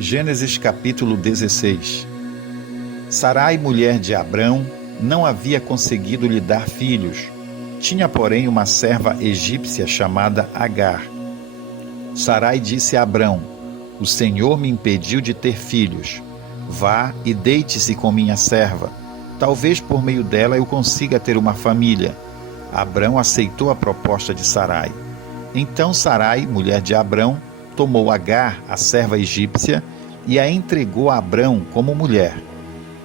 Gênesis capítulo 16. Sarai, mulher de Abrão, não havia conseguido lhe dar filhos. Tinha, porém, uma serva egípcia chamada Agar. Sarai disse a Abrão: O Senhor me impediu de ter filhos. Vá e deite-se com minha serva. Talvez por meio dela eu consiga ter uma família. Abrão aceitou a proposta de Sarai. Então Sarai, mulher de Abrão, tomou Agar, a serva egípcia, e a entregou a Abrão como mulher.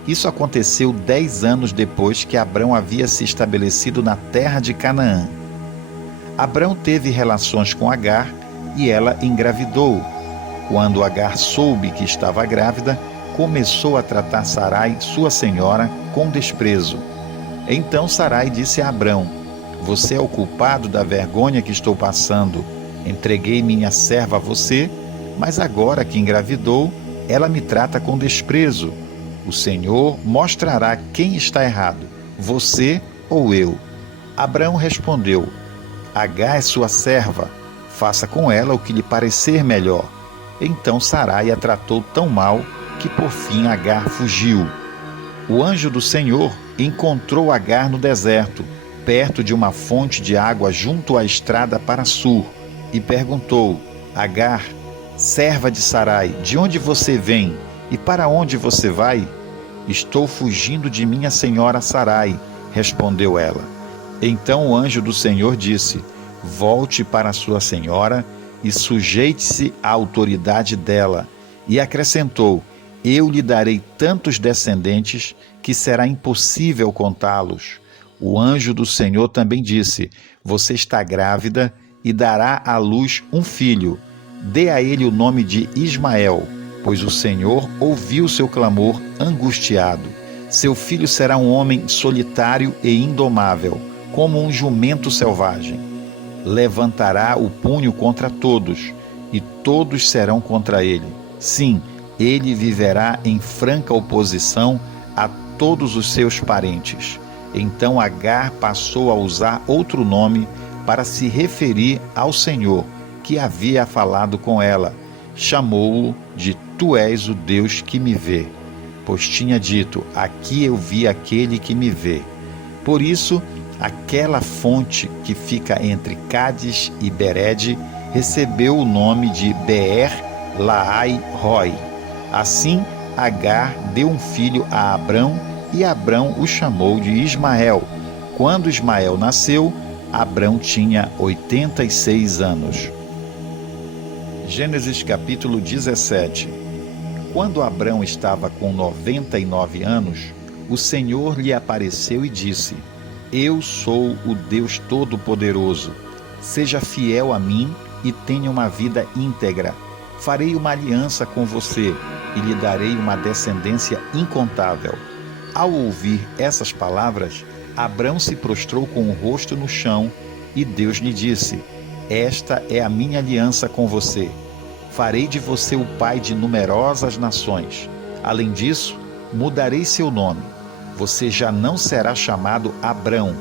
Isso aconteceu 10 anos depois que Abrão havia se estabelecido na terra de Canaã. Abrão teve relações com Agar e ela engravidou. Quando Agar soube que estava grávida, começou a tratar Sarai, sua senhora, com desprezo. Então Sarai disse a Abrão: Você é o culpado da vergonha que estou passando. Entreguei minha serva a você, mas agora que engravidou, ela me trata com desprezo. O Senhor mostrará quem está errado, você ou eu. Abrão respondeu: Agar é sua serva, faça com ela o que lhe parecer melhor. Então Sarai a tratou tão mal que por fim Agar fugiu. O anjo do Senhor encontrou Agar no deserto, perto de uma fonte de água junto à estrada para Sur, e perguntou: Agar, serva de Sarai, de onde você vem e para onde você vai? Estou fugindo de minha senhora Sarai, respondeu ela. Então o anjo do Senhor disse: Volte para sua senhora e sujeite-se à autoridade dela. E acrescentou: Eu lhe darei tantos descendentes que será impossível contá-los. O anjo do Senhor também disse: Você está grávida e dará à luz um filho. Dê a ele o nome de Ismael, pois o Senhor ouviu seu clamor angustiado. Seu filho será um homem solitário e indomável, como um jumento selvagem. Levantará o punho contra todos, e todos serão contra ele. Sim, ele viverá em franca oposição a todos os seus parentes. Então Agar passou a usar outro nome para se referir ao Senhor, que havia falado com ela. Chamou-o de Tu és o Deus que me vê, pois tinha dito: Aqui eu vi aquele que me vê. Por isso, aquela fonte que fica entre Cádiz e Bered recebeu o nome de Beer-Lahai-Roi. Assim, Agar deu um filho a Abrão, e Abrão o chamou de Ismael. Quando Ismael nasceu, Abrão tinha 86 anos. Gênesis capítulo 17. Quando Abrão estava com 99 anos, o Senhor lhe apareceu e disse: Eu sou o Deus Todo-Poderoso. Seja fiel a mim e tenha uma vida íntegra. Farei uma aliança com você e lhe darei uma descendência incontável. Ao ouvir essas palavras, Abrão se prostrou com o rosto no chão e Deus lhe disse: Esta é a minha aliança com você. Farei de você o pai de numerosas nações. Além disso, mudarei seu nome. Você já não será chamado Abrão,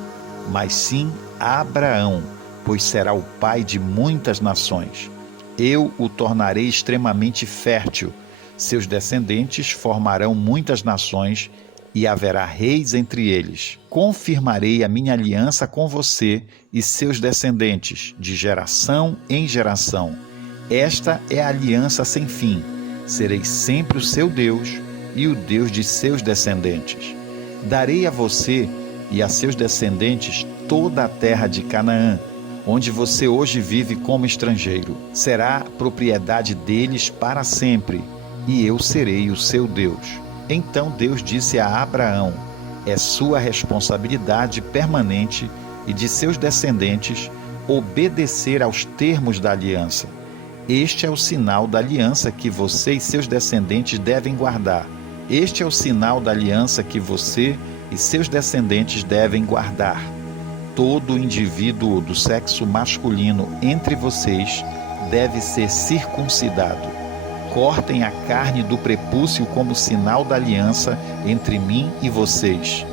mas sim Abraão, pois será o pai de muitas nações. Eu o tornarei extremamente fértil. Seus descendentes formarão muitas nações e haverá reis entre eles. Confirmarei a minha aliança com você e seus descendentes, de geração em geração. Esta é a aliança sem fim. Serei sempre o seu Deus e o Deus de seus descendentes. Darei a você e a seus descendentes toda a terra de Canaã, onde você hoje vive como estrangeiro. Será propriedade deles para sempre, e eu serei o seu Deus. Então Deus disse a Abraão: É sua responsabilidade permanente e de seus descendentes obedecer aos termos da aliança. Este é o sinal da aliança que você e seus descendentes devem guardar. Este é o sinal da aliança que você e seus descendentes devem guardar. Todo indivíduo do sexo masculino entre vocês deve ser circuncidado. Cortem a carne do prepúcio como sinal da aliança entre mim e vocês.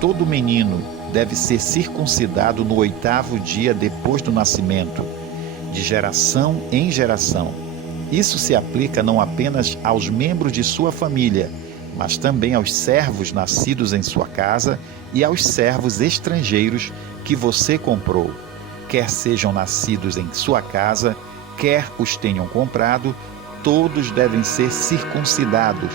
Todo menino deve ser circuncidado no 8º dia depois do nascimento, de geração em geração. Isso se aplica não apenas aos membros de sua família, mas também aos servos nascidos em sua casa e aos servos estrangeiros que você comprou. Quer sejam nascidos em sua casa, quer os tenham comprado, todos devem ser circuncidados.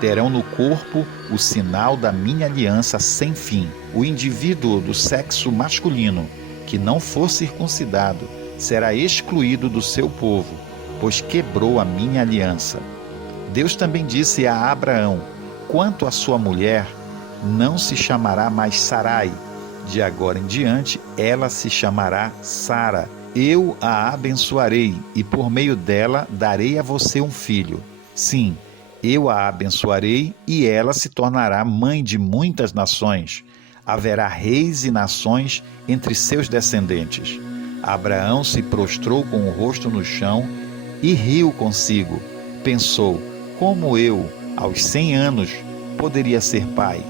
Terão no corpo o sinal da minha aliança sem fim. O indivíduo do sexo masculino que não for circuncidado será excluído do seu povo, pois quebrou a minha aliança. Deus também disse a Abraão: quanto à sua mulher, não se chamará mais Sarai. De agora em diante, ela se chamará Sara. Eu a abençoarei e por meio dela darei a você um filho. Sim, eu a abençoarei e ela se tornará mãe de muitas nações. Haverá reis e nações entre seus descendentes. Abraão se prostrou com o rosto no chão e riu consigo. Pensou: como eu, aos 100 anos, poderia ser pai?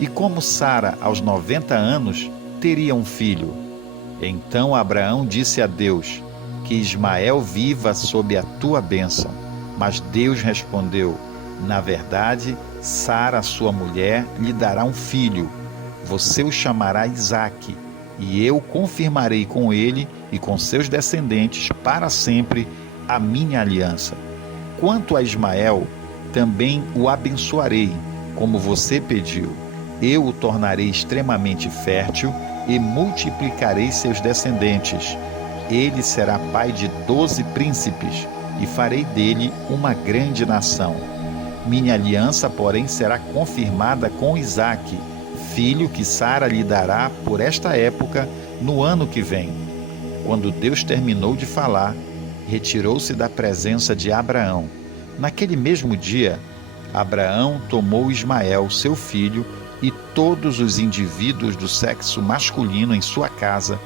E como Sara, aos 90 anos, teria um filho? Então Abraão disse a Deus: que Ismael viva sob a tua bênção. Mas Deus respondeu: na verdade, Sara, sua mulher, lhe dará um filho. Você o chamará Isaque, e eu confirmarei com ele e com seus descendentes para sempre a minha aliança. Quanto a Ismael, também o abençoarei, como você pediu. Eu o tornarei extremamente fértil e multiplicarei seus descendentes. Ele será pai de 12 príncipes e farei dele uma grande nação. Minha aliança, porém, será confirmada com Isaque, filho que Sara lhe dará por esta época no ano que vem. Quando Deus terminou de falar, retirou-se da presença de Abraão. Naquele mesmo dia, Abraão tomou Ismael, seu filho, e todos os indivíduos do sexo masculino em sua casa,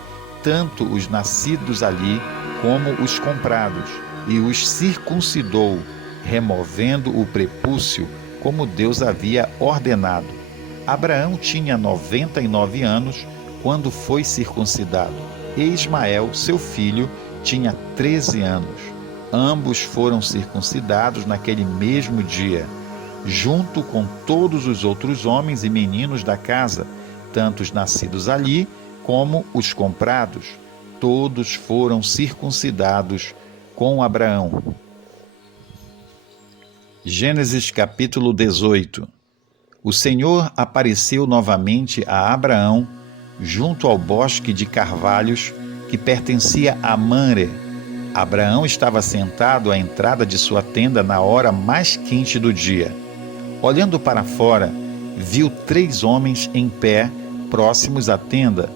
tanto os nascidos ali como os comprados, e os circuncidou, removendo o prepúcio, como Deus havia ordenado. Abraão tinha 99 anos quando foi circuncidado, e Ismael, seu filho, tinha 13 anos. Ambos foram circuncidados naquele mesmo dia, junto com todos os outros homens e meninos da casa, tanto os nascidos ali como os comprados. Todos foram circuncidados com Abraão. Gênesis capítulo 18. O Senhor apareceu novamente a Abraão junto ao bosque de carvalhos que pertencia a Mamre. Abraão estava sentado à entrada de sua tenda na hora mais quente do dia. Olhando para fora, viu 3 homens em pé, próximos à tenda.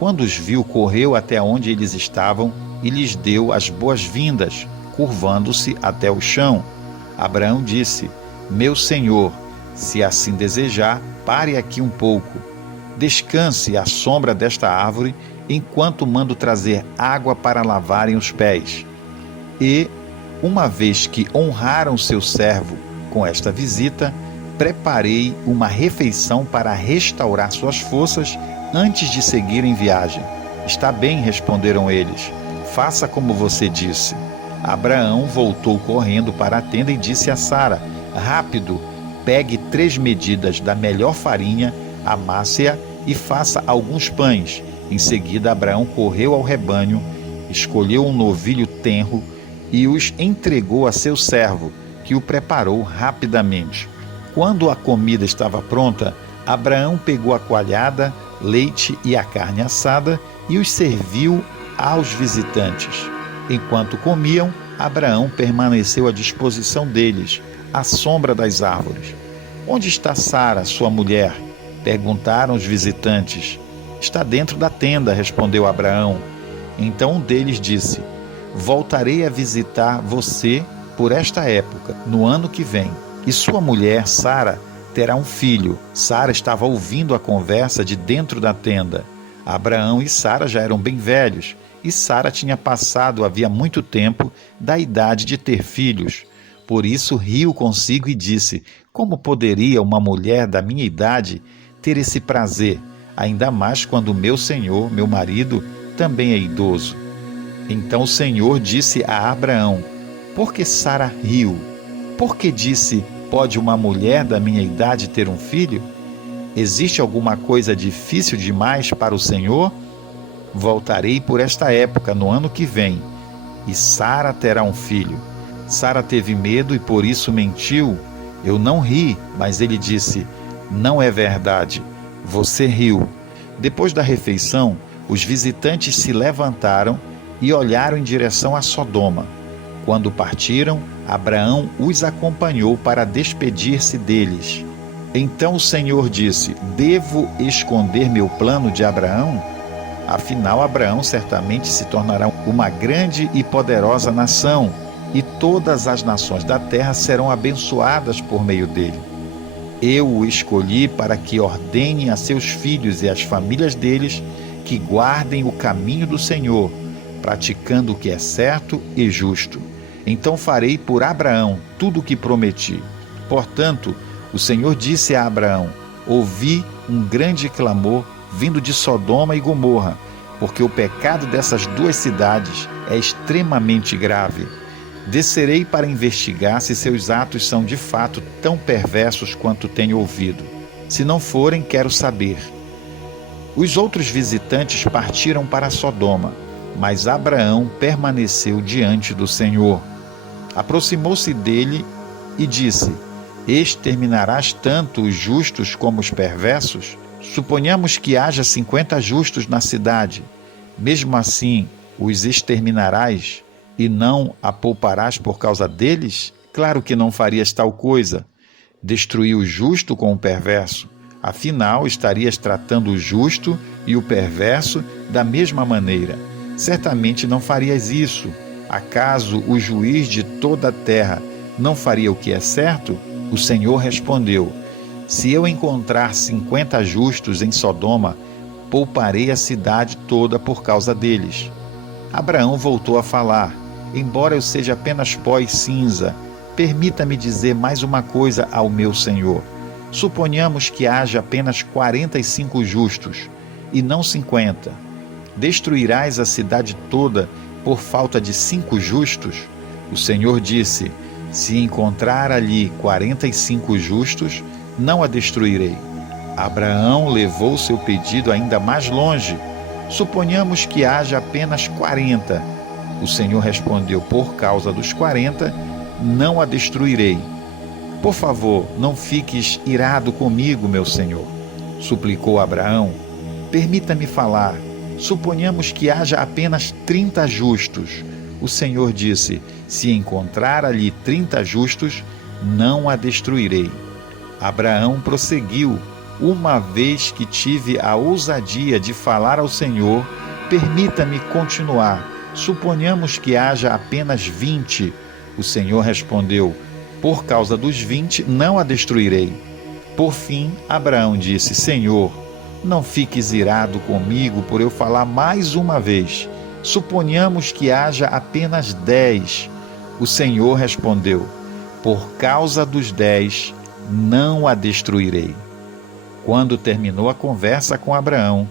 Quando os viu, correu até onde eles estavam e lhes deu as boas-vindas, curvando-se até o chão. Abraão disse: meu senhor, se assim desejar, pare aqui um pouco. Descanse à sombra desta árvore, enquanto mando trazer água para lavarem os pés. E, uma vez que honraram seu servo com esta visita, preparei uma refeição para restaurar suas forças antes de seguirem viagem. Está bem, responderam eles. Faça como você disse. Abraão voltou correndo para a tenda e disse a Sara: rápido, pegue 3 medidas da melhor farinha, amasse-a e faça alguns pães. Em seguida, Abraão correu ao rebanho, escolheu um novilho tenro e os entregou a seu servo, que o preparou rapidamente. Quando a comida estava pronta, Abraão pegou a coalhada, leite e a carne assada e os serviu aos visitantes. Enquanto comiam, Abraão permaneceu à disposição deles, à sombra das árvores. Onde está Sara, sua mulher? Perguntaram os visitantes. Está dentro da tenda, respondeu Abraão. Então um deles disse: voltarei a visitar você por esta época, no ano que vem, e sua mulher, Sara, terá um filho. Sara estava ouvindo a conversa de dentro da tenda. Abraão e Sara já eram bem velhos, e Sara tinha passado havia muito tempo da idade de ter filhos. Por isso riu consigo e disse: como poderia uma mulher da minha idade ter esse prazer, ainda mais quando meu senhor, meu marido, também é idoso? Então o Senhor disse a Abraão: Por que Sara riu? Por que disse: pode uma mulher da minha idade ter um filho? Existe alguma coisa difícil demais para o Senhor? Voltarei por esta época no ano que vem, e Sara terá um filho. Sara teve medo e por isso mentiu. Eu não ri, mas ele disse: não é verdade, você riu. Depois da refeição, os visitantes se levantaram e olharam em direção a Sodoma. Quando partiram, Abraão os acompanhou para despedir-se deles. Então o Senhor disse: devo esconder meu plano de Abraão? Afinal, Abraão certamente se tornará uma grande e poderosa nação, e todas as nações da terra serão abençoadas por meio dele. Eu o escolhi para que ordene a seus filhos e às famílias deles que guardem o caminho do Senhor, praticando o que é certo e justo. Então farei por Abraão tudo o que prometi. Portanto, o Senhor disse a Abraão: ouvi um grande clamor vindo de Sodoma e Gomorra, porque o pecado dessas duas cidades é extremamente grave. Descerei para investigar se seus atos são de fato tão perversos quanto tenho ouvido. Se não forem, quero saber. Os outros visitantes partiram para Sodoma, mas Abraão permaneceu diante do Senhor. Aproximou-se dele e disse: exterminarás tanto os justos como os perversos? Suponhamos que haja 50 justos na cidade. Mesmo assim, os exterminarás e não a pouparás por causa deles? Claro que não farias tal coisa. Destruir o justo com o perverso. Afinal, estarias tratando o justo e o perverso da mesma maneira. Certamente não farias isso. Acaso o juiz de toda a terra não faria o que é certo? O Senhor respondeu: se eu encontrar 50 justos em Sodoma, pouparei a cidade toda por causa deles. Abraão voltou a falar: embora eu seja apenas pó e cinza, permita-me dizer mais uma coisa ao meu Senhor. Suponhamos que haja apenas 45 justos, e não 50. Destruirás a cidade toda por falta de 5 justos? O Senhor disse: se encontrar ali 45 justos, não a destruirei. Abraão levou seu pedido ainda mais longe. Suponhamos que haja apenas 40. O Senhor respondeu: por causa dos 40, não a destruirei. Por favor, não fiques irado comigo, meu Senhor, suplicou Abraão. Permita-me falar. Suponhamos que haja apenas 30 justos. O Senhor disse: se encontrar ali 30 justos, não a destruirei. Abraão prosseguiu: uma vez que tive a ousadia de falar ao Senhor, permita-me continuar. Suponhamos que haja apenas 20. O Senhor respondeu: por causa dos 20, não a destruirei. Por fim, Abraão disse: Senhor, não fiques irado comigo por eu falar mais uma vez. Suponhamos que haja apenas 10. O Senhor respondeu: por causa dos 10, não a destruirei. Quando terminou a conversa com Abraão,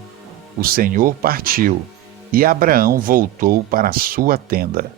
o Senhor partiu e Abraão voltou para a sua tenda.